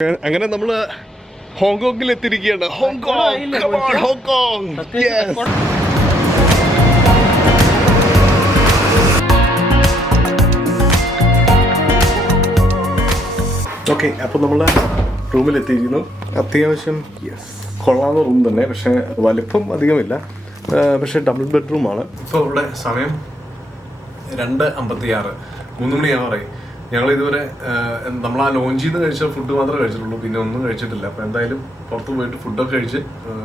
അങ്ങനെ നമ്മള് ഹോങ്കോങ്ങിൽ എത്തിയിരിക്കുകയാണ്. ഹോങ്കോങ്. ഓക്കെ, അപ്പോൾ നമ്മൾ റൂമിൽ എത്തിയിരിക്കുന്നു. അത്യാവശ്യം കൊള്ളാവുന്ന റൂം തന്നെ, പക്ഷേ വലിപ്പം അധികമില്ല, പക്ഷേ ഡബിൾ ബെഡ്റൂമാണ്. ഇപ്പോൾ ഇവിടെ സമയം 2:56, 3 മണിയാവാറായി. ഞങ്ങൾ ഇതുവരെ നമ്മൾ ആ ലോഞ്ചിൽ നിന്ന് കഴിച്ച ഫുഡ് മാത്രമേ കഴിച്ചിട്ടുള്ളൂ, പിന്നെ ഒന്നും കഴിച്ചിട്ടില്ല. അപ്പോൾ എന്തായാലും പുറത്ത് പോയിട്ട് ഫുഡൊക്കെ കഴിച്ച്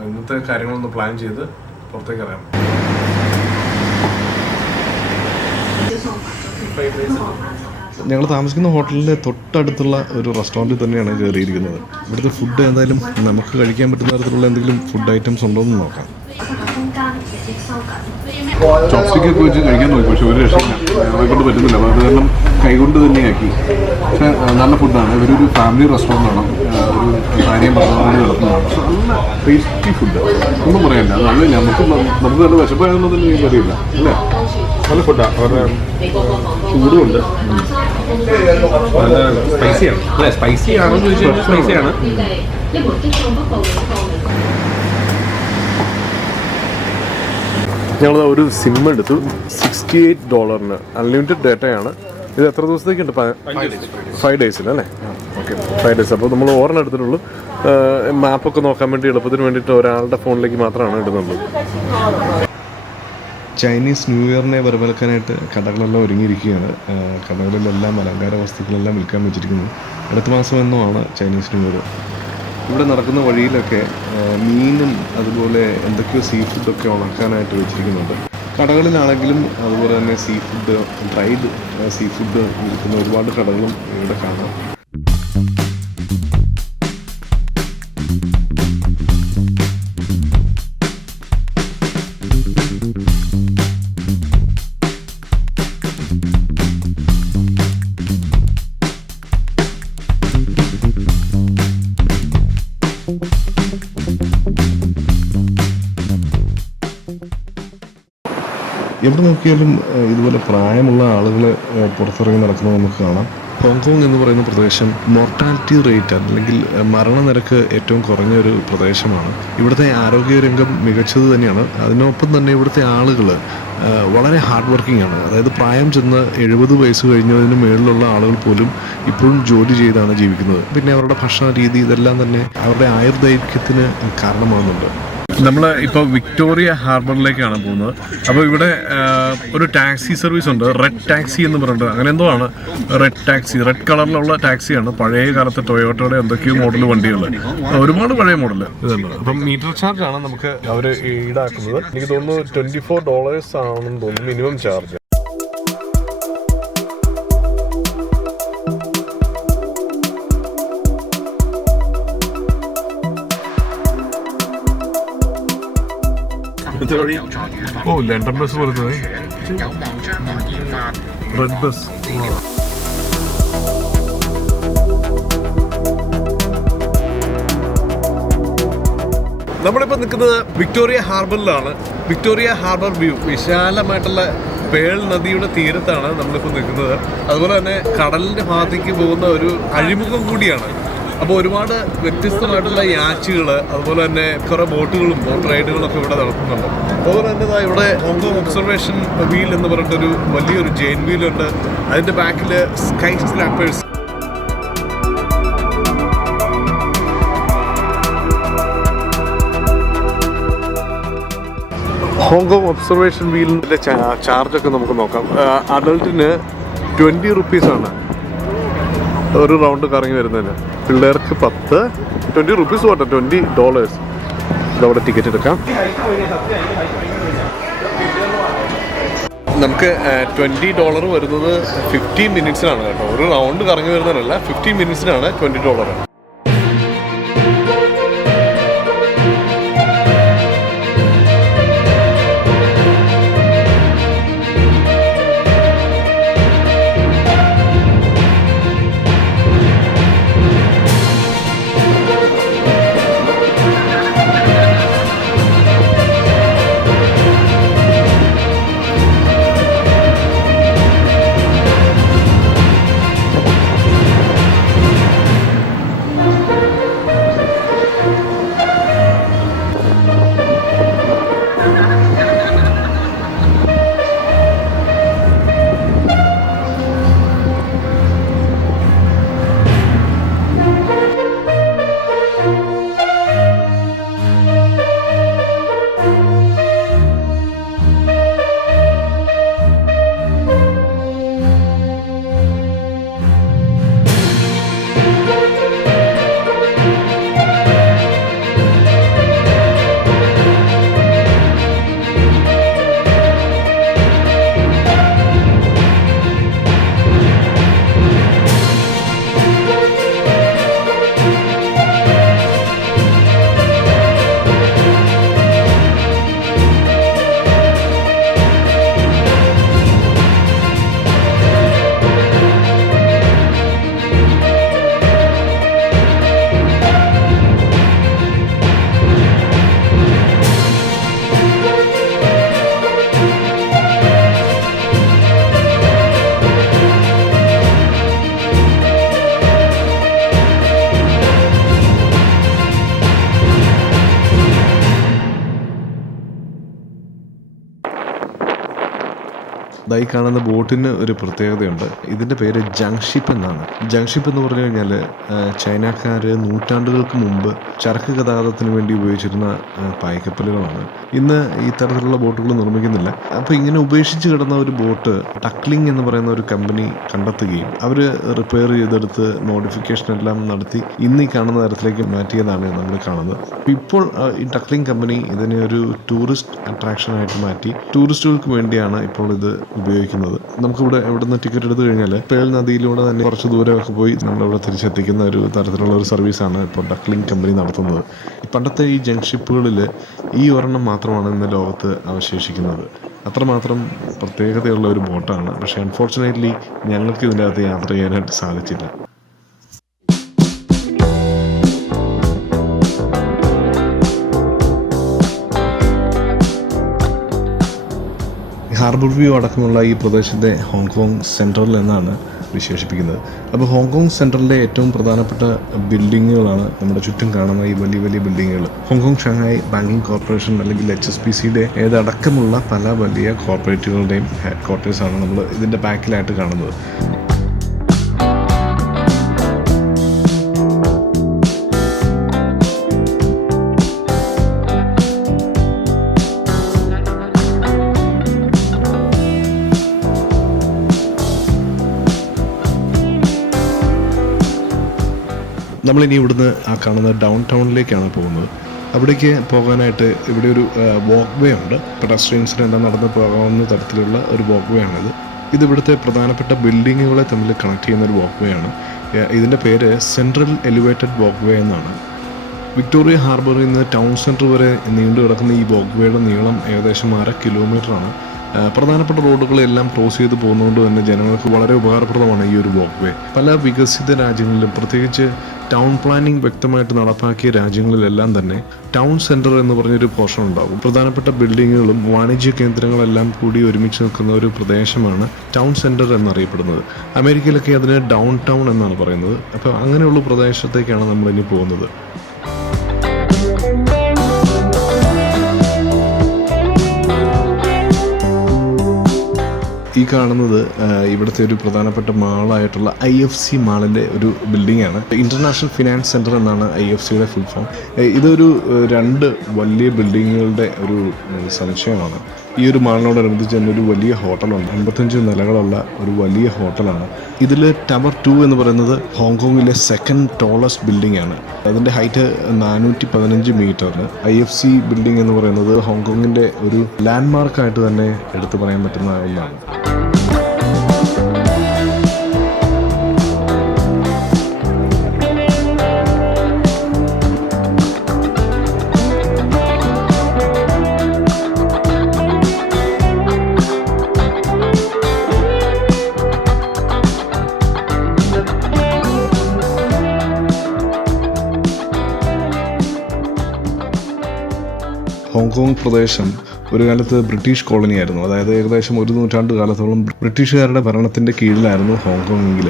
ഇന്നത്തെ കാര്യങ്ങളൊന്ന് പ്ലാൻ ചെയ്ത് പുറത്തേക്ക് ഇറങ്ങാം. ഞങ്ങൾ താമസിക്കുന്ന ഹോട്ടലിൻ്റെ തൊട്ടടുത്തുള്ള ഒരു റെസ്റ്റോറൻറ്റിൽ തന്നെയാണ് കയറിയിരിക്കുന്നത്. ഇവിടുത്തെ ഫുഡ് എന്തായാലും നമുക്ക് കഴിക്കാൻ പറ്റുന്ന തരത്തിലുള്ള എന്തെങ്കിലും ഫുഡ് ഐറ്റംസ് ഉണ്ടോ എന്ന് നോക്കാം. ചോപ്സ്റ്റിക്കൊക്കെ വെച്ച് കഴിക്കാൻ നോക്കി, പക്ഷെ ഒരു രക്ഷയില്ല, ഞങ്ങളെ കൊണ്ട് പറ്റുന്നില്ല. അപ്പോൾ അത് കാരണം കൈകൊണ്ട് തന്നെയാക്കി. പക്ഷേ നല്ല ഫുഡാണ്. ഇവരൊരു ഫാമിലി റെസ്റ്റോറൻ്റ് ആണ്, ഒരു കാര്യം പറഞ്ഞുകൊണ്ട് നടത്തുന്നതാണ്. നല്ല ടേസ്റ്റി ഫുഡ്, ഒന്നും പറയാനില്ല. അത് നല്ല നമുക്ക് നല്ല വിശപ്പായെന്നൊന്നും എനിക്ക് അറിയില്ല, അല്ലേ? നല്ല ഫുഡാണ്. അവരുടെ ചൂടുമുണ്ട്, നല്ല സ്പൈസിയാണ്. അല്ലേ, സ്പൈസി ആണെന്ന് ചോദിച്ചാൽ സ്പൈസിയാണ്. ഞങ്ങൾ ഒരു സിം എടുത്തു, $68. അൺലിമിറ്റഡ് ഡേറ്റയാണ്. ഇത് എത്ര ദിവസത്തേക്കുണ്ട്? 5 ഡേയ്സിൽ അല്ലേ? Okay, 5 days. അപ്പോൾ നമ്മൾ ഓർഡർ എടുത്തിട്ടുള്ളൂ. മാപ്പൊക്കെ നോക്കാൻ വേണ്ടി എളുപ്പത്തിന് വേണ്ടിയിട്ട് ഒരാളുടെ ഫോണിലേക്ക് മാത്രമാണ് ഇടുന്നുള്ളൂ. Chinese new ഇയറിനെ വരവേൽക്കാനായിട്ട് കടകളെല്ലാം ഒരുങ്ങിയിരിക്കുകയാണ്. കടകളിലെല്ലാം അലങ്കാര വസ്തുക്കളെല്ലാം വിൽക്കാൻ വെച്ചിരിക്കുന്നു. അടുത്ത മാസം എന്നുമാണ് ചൈനീസ് ന്യൂ ഇയർ. ഇവിടെ നടക്കുന്ന വഴിയിലൊക്കെ മീനും അതുപോലെ എന്തൊക്കെയോ സീ ഫുഡൊക്കെ ഉണക്കാനായിട്ട് വെച്ചിരിക്കുന്നുണ്ട്. കടകളിലാണെങ്കിലും അതുപോലെ തന്നെ sea food, dried sea food വിൽക്കുന്ന ഒരുപാട് കടകളും ഇവിടെ കാണാം. എവിടെ നോക്കിയാലും ഇതുപോലെ പ്രായമുള്ള ആളുകൾ പുറത്തിറങ്ങി നടക്കുന്നത് നമുക്ക് കാണാം. ഹോങ്കോങ് എന്ന് പറയുന്ന പ്രദേശം മോർട്ടാലിറ്റി റേറ്റ് അല്ലെങ്കിൽ മരണനിരക്ക് ഏറ്റവും കുറഞ്ഞ ഒരു പ്രദേശമാണ്. ഇവിടുത്തെ ആരോഗ്യരംഗം മികച്ചത് തന്നെയാണ്. അതിനൊപ്പം തന്നെ ഇവിടുത്തെ ആളുകൾ വളരെ ഹാർഡ് വർക്കിംഗ് ആണ്. അതായത് പ്രായം ചെന്ന് 70 വയസ്സ് കഴിഞ്ഞതിന് മുകളിലുള്ള ആളുകൾ പോലും ഇപ്പോഴും ജോലി ചെയ്താണ് ജീവിക്കുന്നത്. പിന്നെ അവരുടെ ഭക്ഷണ രീതി ഇതെല്ലാം തന്നെ അവരുടെ ആയുർദൈർഘ്യത്തിന് കാരണമാകുന്നുണ്ട്. നമ്മൾ ഇപ്പോൾ വിക്ടോറിയ ഹാർബറിലേക്കാണ് പോകുന്നത്. അപ്പോൾ ഇവിടെ ഒരു ടാക്സി സർവീസ് ഉണ്ട്, റെഡ് ടാക്സി എന്ന് പറഞ്ഞിട്ട്, അങ്ങനെ എന്തോ ആണ് റെഡ് ടാക്സി. റെഡ് കളറിലുള്ള ടാക്സിയാണ്. പഴയ കാലത്ത് ടൊയോട്ടയുടെ എന്തൊക്കെയോ മോഡൽ വണ്ടികൾ, ഒരുപാട് പഴയ മോഡൽ ഇതുണ്ട്. അപ്പം മീറ്റർ ചാർജ് ആണ് നമുക്ക് അവർ ഈടാക്കുന്നത്. എനിക്ക് തോന്നുന്നു $24 ആണെന്ന് തോന്നുന്നു മിനിമം ചാർജ്. ഓ, ലണ്ടൻ ബസ് പോലത്തെ റെഡ് ബസ്. നമ്മളിപ്പോൾ നിൽക്കുന്നത് വിക്ടോറിയ ഹാർബറിലാണ്. വിക്ടോറിയ ഹാർബർ വ്യൂ, വിശാലമായിട്ടുള്ള പേൾ നദിയുടെ തീരത്താണ് നമ്മളിപ്പോൾ നിൽക്കുന്നത്. അതുപോലെ തന്നെ കടലിൻ്റെ ഭാഗത്തേക്ക് പോകുന്ന ഒരു അഴിമുഖം കൂടിയാണ്. അപ്പോൾ ഒരുപാട് വ്യത്യസ്തമായിട്ടുള്ള യാച്ചുകൾ, അതുപോലെ തന്നെ കുറേ ബോട്ടുകളും ബോട്ട് റൈഡുകളൊക്കെ ഇവിടെ നടത്തുന്നുണ്ട്. അതുപോലെ തന്നെ ഇവിടെ ഹോങ്കോങ് ഒബ്സർവേഷൻ വീൽ എന്ന് പറഞ്ഞിട്ടൊരു വലിയൊരു ജെയിൻ വീലുണ്ട്. അതിൻ്റെ ബാക്കിൽ സ്കൈ സ്ക്രാപ്പേഴ്സ്. ഹോങ്കോങ് ഒബ്സർവേഷൻ വീലിൻ്റെ ചാർജൊക്കെ നമുക്ക് നോക്കാം. അഡൾട്ടിന് ₹20 ഒരു റൗണ്ട് കറങ്ങി വരുന്നതിന്. പിള്ളേർക്ക് 10, ₹20 പോട്ടെ, $20. ഇതവിടെ ടിക്കറ്റ് എടുക്കാം. നമുക്ക് $20 വരുന്നത് 15 മിനിറ്റ്സിനാണ് കേട്ടോ. ഒരു റൗണ്ട് കറങ്ങി വരുന്നതിനല്ല, 15 മിനിറ്റ്സിനാണ് $20. ഈ കാണുന്ന ബോട്ടിന് ഒരു പ്രത്യേകതയുണ്ട്. ഇതിൻ്റെ പേര് ജങ്ഷിപ്പ് എന്നാണ്. ജങ്ഷിപ്പ് എന്ന് പറഞ്ഞു കഴിഞ്ഞാൽ ചൈനക്കാർ നൂറ്റാണ്ടുകൾക്ക് മുമ്പ് ചരക്ക് ഗതാഗതത്തിന് വേണ്ടി ഉപയോഗിച്ചിരുന്ന പായ്ക്കപ്പലുകളാണ്. ഇന്ന് ഈ തരത്തിലുള്ള ബോട്ടുകൾ നിർമ്മിക്കുന്നില്ല. അപ്പോൾ ഇങ്ങനെ ഉപേക്ഷിച്ച് കിടന്ന ഒരു ബോട്ട് ടക്ലിംഗ് എന്ന് പറയുന്ന ഒരു കമ്പനി കണ്ടെത്തുകയും അവർ റിപ്പയർ ചെയ്തെടുത്ത് മോഡിഫിക്കേഷൻ എല്ലാം നടത്തി ഇന്ന് ഈ കാണുന്ന തരത്തിലേക്ക് മാറ്റിയതാണ് നമ്മൾ കാണുന്നത്. ഇപ്പോൾ ഈ ടക്ലിംഗ് കമ്പനി ഇതിനെ ഒരു ടൂറിസ്റ്റ് അട്രാക്ഷനായിട്ട് മാറ്റി ടൂറിസ്റ്റുകൾക്ക് വേണ്ടിയാണ് ഇപ്പോൾ ഇത് ഉപയോഗിക്കുന്നത്. നമുക്കിവിടെ എവിടുന്ന് ടിക്കറ്റ് എടുത്തു കഴിഞ്ഞാൽ പേൾ നദിയിലൂടെ തന്നെ കുറച്ച് ദൂരമൊക്കെ പോയി നമ്മളിവിടെ തിരിച്ചെത്തിക്കുന്ന ഒരു തരത്തിലുള്ള ഒരു സർവീസാണ് ഇപ്പോൾ ടക്ലിംഗ് കമ്പനി നടത്തുന്നത്. പണ്ടത്തെ ഈ ജങ്ഷിപ്പുകളിൽ ഈ ഒരെണ്ണം മാത്രമാണ് ഇന്ന് ലോകത്ത് അവശേഷിക്കുന്നത്. അത്രമാത്രം പ്രത്യേകതയുള്ള ഒരു ബോട്ടാണ്. പക്ഷേ അൺഫോർച്ചുനേറ്റ്ലി ഞങ്ങൾക്ക് ഇതിൻ്റെ അകത്ത് യാത്ര ചെയ്യാനായിട്ട് സാധിച്ചില്ല. ഹാർബർ വ്യൂ അടക്കമുള്ള ഈ പ്രദേശത്തെ ഹോങ്കോങ് സെൻട്രൽ എന്നാണ് വിശേഷിപ്പിക്കുന്നത്. അപ്പോൾ ഹോങ്കോങ് സെൻട്രലിലെ ഏറ്റവും പ്രധാനപ്പെട്ട ബിൽഡിങ്ങുകളാണ് നമ്മുടെ ചുറ്റും കാണുന്ന ഈ വലിയ വലിയ ബിൽഡിങ്ങുകൾ. ഹോങ്കോങ് ഷാങ്ഹായ് ബാങ്കിങ് കോർപ്പറേഷൻ അല്ലെങ്കിൽ HSBCയുടെ ഏതടക്കമുള്ള പല വലിയ കോർപ്പറേറ്റുകളുടെയും ഹെഡ് ക്വാർട്ടേഴ്സാണ് നമ്മൾ ഇതിൻ്റെ ബാക്കിലായിട്ട് കാണുന്നത്. നമ്മളിനി ഇവിടുന്ന് ആ കാണുന്ന ഡൗൺ ടൗണിലേക്കാണ് പോകുന്നത്. അവിടേക്ക് പോകാനായിട്ട് ഇവിടെ ഒരു വാക്ക് വേ ഉണ്ട്. പെഡസ്ട്രിയൻസിന് എല്ലാം നടന്ന് പോകാവുന്ന തരത്തിലുള്ള ഒരു വാക്ക് വേ ആണിത്. ഇതിവിടുത്തെ പ്രധാനപ്പെട്ട ബിൽഡിങ്ങുകളെ തമ്മിൽ കണക്ട് ചെയ്യുന്ന ഒരു വാക്ക് വേ ആണ്. ഇതിൻ്റെ പേര് സെൻട്രൽ എലിവേറ്റഡ് വാക്ക് വേ എന്നാണ്. വിക്ടോറിയ ഹാർബറിൽ നിന്ന് ടൗൺ സെൻറ്റർ വരെ നീണ്ടു കിടക്കുന്ന ഈ വാക്ക് വേയുടെ നീളം ഏകദേശം 1/2 കിലോമീറ്ററാണ്. പ്രധാനപ്പെട്ട റോഡുകളെല്ലാം ക്രോസ് ചെയ്ത് പോകുന്നതുകൊണ്ട് തന്നെ ജനങ്ങൾക്ക് വളരെ ഉപകാരപ്രദമാണ് ഈ ഒരു വാക്ക് വേ. പല വികസിത രാജ്യങ്ങളിലും പ്രത്യേകിച്ച് ടൗൺ പ്ലാനിംഗ് വ്യക്തമായിട്ട് നടപ്പാക്കിയ രാജ്യങ്ങളിലെല്ലാം തന്നെ ടൗൺ സെൻറ്റർ എന്ന് പറഞ്ഞൊരു പോർഷൻ ഉണ്ടാകും. പ്രധാനപ്പെട്ട ബിൽഡിങ്ങുകളും വാണിജ്യ കേന്ദ്രങ്ങളെല്ലാം കൂടി ഒരുമിച്ച് നിൽക്കുന്ന ഒരു പ്രദേശമാണ് ടൗൺ സെൻറ്റർ എന്നറിയപ്പെടുന്നത്. അമേരിക്കയിലൊക്കെ അതിന് ഡൗൺ ടൗൺ എന്നാണ് പറയുന്നത്. അപ്പോൾ അങ്ങനെയുള്ള പ്രദേശത്തേക്കാണ് നമ്മളിനി പോകുന്നത്. ഈ കാണുന്നത് ഇവിടുത്തെ ഒരു പ്രധാനപ്പെട്ട മാളായിട്ടുള്ള IFC മാളിൻ്റെ ഒരു ബിൽഡിംഗാണ്. ഇൻ്റർനാഷണൽ ഫിനാൻസ് സെൻറ്റർ എന്നാണ് IFCയുടെ ഫുൾ ഫോം. ഇതൊരു 2 വലിയ ബിൽഡിങ്ങുകളുടെ ഒരു സമുച്ചയമാണ്. ഈ ഒരു മാളിനോടനുബന്ധിച്ച് തന്നെ ഒരു വലിയ ഹോട്ടലുണ്ട്. 55 നിലകളുള്ള ഒരു വലിയ ഹോട്ടലാണ്. ഇതിൽ ടവർ 2 എന്ന് പറയുന്നത് ഹോങ്കോങ്ങിലെ സെക്കൻഡ് ടോളസ്റ്റ് ബിൽഡിംഗ് ആണ്. അതിൻ്റെ ഹൈറ്റ് 415 മീറ്ററിന്. IFC ബിൽഡിംഗ് എന്ന് പറയുന്നത് ഹോങ്കോങ്ങിൻ്റെ ഒരു ലാൻഡ്മാർക്കായിട്ട് തന്നെ എടുത്തു പറയാൻ പറ്റുന്ന ഒന്നാണ്. ഹോങ്കോങ് പ്രദേശം ഒരു കാലത്ത് ബ്രിട്ടീഷ് കോളനിയായിരുന്നു. അതായത് ഏകദേശം 1 നൂറ്റാണ്ട് കാലത്തോളം ബ്രിട്ടീഷുകാരുടെ ഭരണത്തിൻ്റെ കീഴിലായിരുന്നു ഹോങ്കോങ്ങിൽ.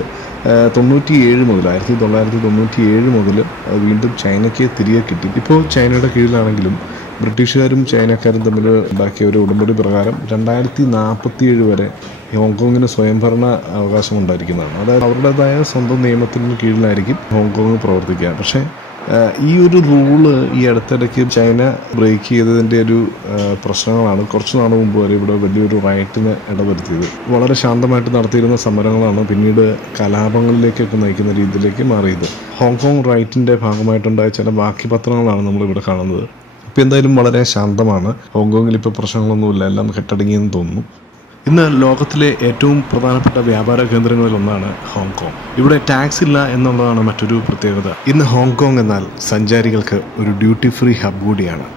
1997 മുതൽ വീണ്ടും ചൈനയ്ക്ക് തിരികെ കിട്ടി. ഇപ്പോൾ ചൈനയുടെ കീഴിലാണെങ്കിലും ബ്രിട്ടീഷുകാരും ചൈനക്കാരും തമ്മിൽ ഉണ്ടാക്കിയ ഒരു ഉടമ്പടി പ്രകാരം 2047 വരെ ഹോങ്കോങ്ങിന് സ്വയംഭരണ അവകാശം ഉണ്ടായിരിക്കുന്നതാണ്. അതായത് അവരുടേതായ സ്വന്തം നിയമത്തിന് കീഴിലായിരിക്കും ഹോങ്കോങ് പ്രവർത്തിക്കുക. പക്ഷേ ഈ ഒരു റൂള് ഈ അടുത്തിടയ്ക്ക് ചൈന ബ്രേക്ക് ചെയ്തതിൻ്റെ ഒരു പ്രശ്നങ്ങളാണ് കുറച്ച് നാൾ മുമ്പ് വരെ ഇവിടെ വലിയൊരു റൈറ്റിന് ഇടവരുത്തിയത്. വളരെ ശാന്തമായിട്ട് നടത്തിയിരുന്ന സമരങ്ങളാണ് പിന്നീട് കലാപങ്ങളിലേക്കൊക്കെ നയിക്കുന്ന രീതിയിലേക്ക് മാറിയത്. ഹോങ്കോങ് റൈറ്റിൻ്റെ ഭാഗമായിട്ടുണ്ടായ ചില ബാക്കി പത്രങ്ങളാണ് നമ്മളിവിടെ കാണുന്നത്. ഇപ്പോൾ എന്തായാലും വളരെ ശാന്തമാണ്. ഹോങ്കോങ്ങിൽ ഇപ്പോൾ പ്രശ്നങ്ങളൊന്നുമില്ല, എല്ലാം കെട്ടടങ്ങിയെന്ന് തോന്നുന്നു. ഇന്ന് ലോകത്തിലെ ഏറ്റവും പ്രധാനപ്പെട്ട വ്യാപാര കേന്ദ്രങ്ങളിലൊന്നാണ് ഹോങ്കോങ്. ഇവിടെ ടാക്സ് ഇല്ല എന്നുള്ളതാണ് മറ്റൊരു പ്രത്യേകത. ഇന്ന് ഹോങ്കോങ് എന്നാൽ സഞ്ചാരികൾക്ക് ഒരു ഡ്യൂട്ടി ഫ്രീ ഹബ് കൂടിയാണ്.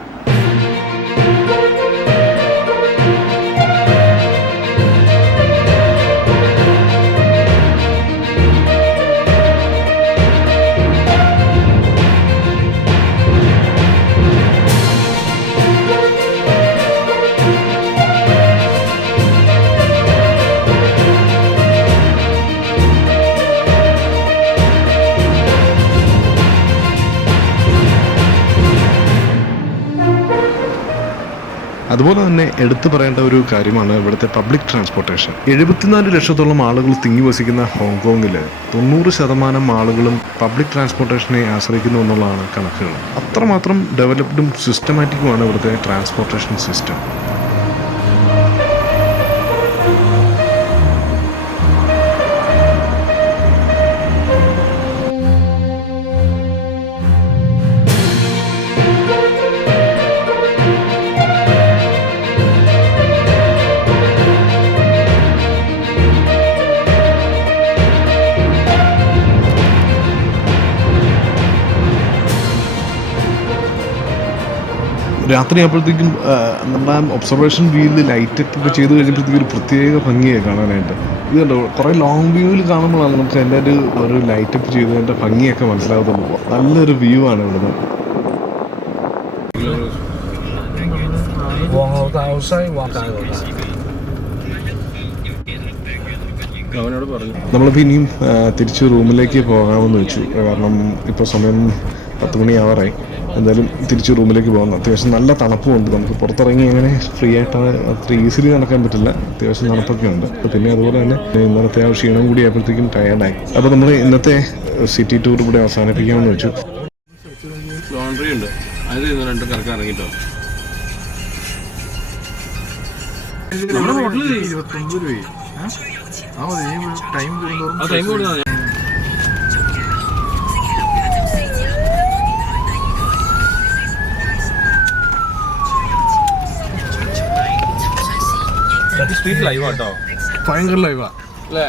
അതുപോലെ തന്നെ എടുത്തു പറയേണ്ട ഒരു കാര്യമാണ് ഇവിടുത്തെ പബ്ലിക് ട്രാൻസ്പോർട്ടേഷൻ. 74 ലക്ഷത്തോളം ആളുകൾ തിങ്ങി വസിക്കുന്ന ഹോങ്കോങ്ങിൽ 90% ആളുകളും പബ്ലിക് ട്രാൻസ്പോർട്ടേഷനെ ആശ്രയിക്കുന്നു എന്നുള്ളതാണ് കണക്കുകൾ. അത്രമാത്രം ഡെവലപ്ഡും സിസ്റ്റമാറ്റിക്കുമാണ് ഇവിടുത്തെ ട്രാൻസ്പോർട്ടേഷൻ സിസ്റ്റം. രാത്രിയാകുമ്പോഴത്തേക്കും നമ്മുടെ ഒബ്സർവേഷൻ വ്യൂവിൽ ലൈറ്റപ്പ് ഒക്കെ ചെയ്ത് കഴിഞ്ഞപ്പോഴത്തേക്കും ഒരു പ്രത്യേക ഭംഗിയാണ് കാണാനായിട്ട്. ഇത് കണ്ടോ, കുറേ ലോങ് വ്യൂവിൽ കാണുമ്പോഴാണ് നമുക്ക് അതിൻ്റെ ഒരു ലൈറ്റപ്പ് ചെയ്തതിൻ്റെ ഭംഗിയൊക്കെ മനസ്സിലാകത്തുള്ളൂ. നല്ലൊരു വ്യൂ ആണ് ഇവിടുന്ന്. നമ്മളിപ്പോൾ ഇനിയും തിരിച്ച് റൂമിലേക്ക് പോകാമെന്ന് വെച്ചു. കാരണം ഇപ്പോൾ സമയം 10 മണിയാവാറായി. എന്തായാലും തിരിച്ച് റൂമിലേക്ക് പോകുന്നു. അത്യാവശ്യം നല്ല തണുപ്പുമുണ്ട്. നമുക്ക് പുറത്തിറങ്ങി അങ്ങനെ ഫ്രീ ആയിട്ട് അത്ര ഈസിലി നടക്കാൻ പറ്റില്ല. അത്യാവശ്യം തണുപ്പൊക്കെ ഉണ്ട്. പിന്നെ അതുപോലെ തന്നെ ഇന്നലത്തെ ആ ക്ഷീണം കൂടി ആയപ്പോഴത്തേക്കും ടയേർഡായി. അപ്പോൾ നമ്മൾ ഇന്നത്തെ സിറ്റി ടൂർ ഇവിടെ അവസാനിപ്പിക്കാമെന്ന് വെച്ചു. ലോണ്ടറി ഉണ്ട്, അത് രണ്ടും കറക്കാൻ ഇറങ്ങിട്ടോ. സ്ട്രീറ്റ് ലൈവാ കേട്ടോ, ഭയങ്കര ലൈവാ അല്ലേ?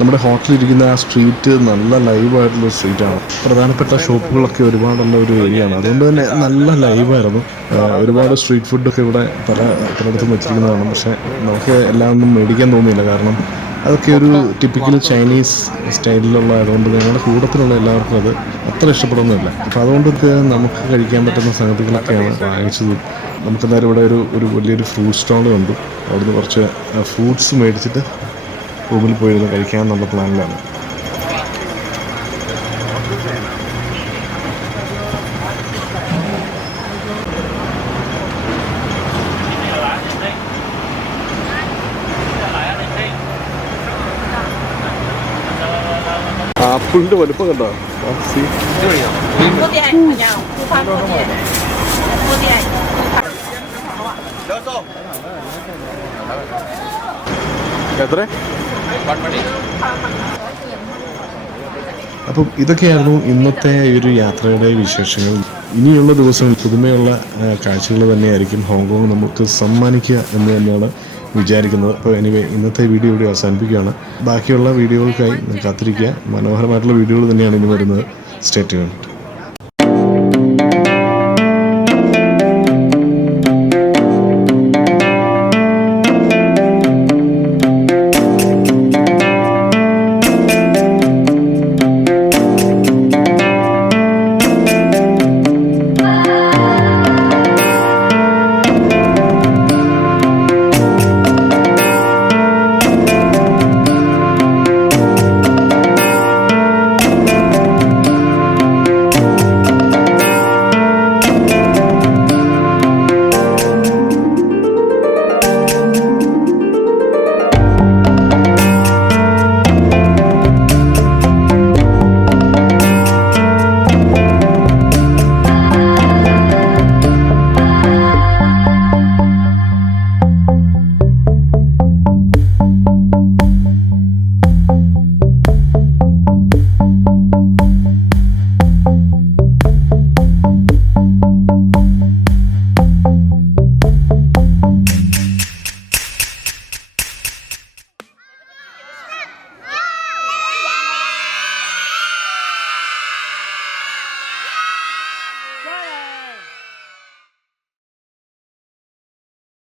നമ്മുടെ ഹോട്ടലിരിക്കുന്ന ആ സ്ട്രീറ്റ് നല്ല ലൈവായിട്ടുള്ള സ്ട്രീറ്റാണ്. പ്രധാനപ്പെട്ട ഷോപ്പുകളൊക്കെ ഒരുപാടുള്ള ഒരു ഏരിയയാണ്. അതുകൊണ്ട് തന്നെ നല്ല ലൈവായിരുന്നു. ഒരുപാട് സ്ട്രീറ്റ് ഫുഡൊക്കെ ഇവിടെ പലയിടത്തും വെച്ചിരിക്കുന്നതാണ്. പക്ഷേ നമുക്ക് എല്ലാം ഒന്നും മേടിക്കാൻ തോന്നിയില്ല. കാരണം അതൊക്കെ ഒരു ടിപ്പിക്കൽ ചൈനീസ് സ്റ്റൈലിലുള്ള ആയതുകൊണ്ട് ഞങ്ങളുടെ കൂട്ടത്തിലുള്ള എല്ലാവർക്കും അത് അത്ര ഇഷ്ടപ്പെടുന്നില്ല. അപ്പോൾ അതുകൊണ്ടൊക്കെ നമുക്ക് കഴിക്കാൻ പറ്റുന്ന സംഗതികളൊക്കെയാണ് വാങ്ങിച്ചത്. നമുക്കെന്തായാലും ഇവിടെ ഒരു വലിയൊരു ഫ്രൂട്ട് സ്റ്റോൾ കണ്ടു. അവിടുന്ന് കുറച്ച് ഫ്രൂട്ട്സ് മേടിച്ചിട്ട് റൂമിൽ പോയിരുന്ന് കഴിക്കാമെന്നുള്ള പ്ലാനിലാണ്. ആപ്പിളിൻ്റെ വലുപ്പം കണ്ടോ? എത്ര? അപ്പം ഇതൊക്കെയായിരുന്നു ഇന്നത്തെ ഒരു യാത്രയുടെ വിശേഷങ്ങൾ. ഇനിയുള്ള ദിവസങ്ങൾ പുതുമയുള്ള കാഴ്ചകൾ തന്നെയായിരിക്കും ഹോങ്കോങ് നമുക്ക് സമ്മാനിക്കുക എന്ന് തന്നെയാണ് വിചാരിക്കുന്നത്. അപ്പോൾ എനിവേ ഇന്നത്തെ വീഡിയോ ഇവിടെ അവസാനിപ്പിക്കുകയാണ്. ബാക്കിയുള്ള വീഡിയോകൾക്കായി കാത്തിരിക്കുക. മനോഹരമായിട്ടുള്ള വീഡിയോകൾ തന്നെയാണ് ഇനി വരുന്നത്. Stay tuned.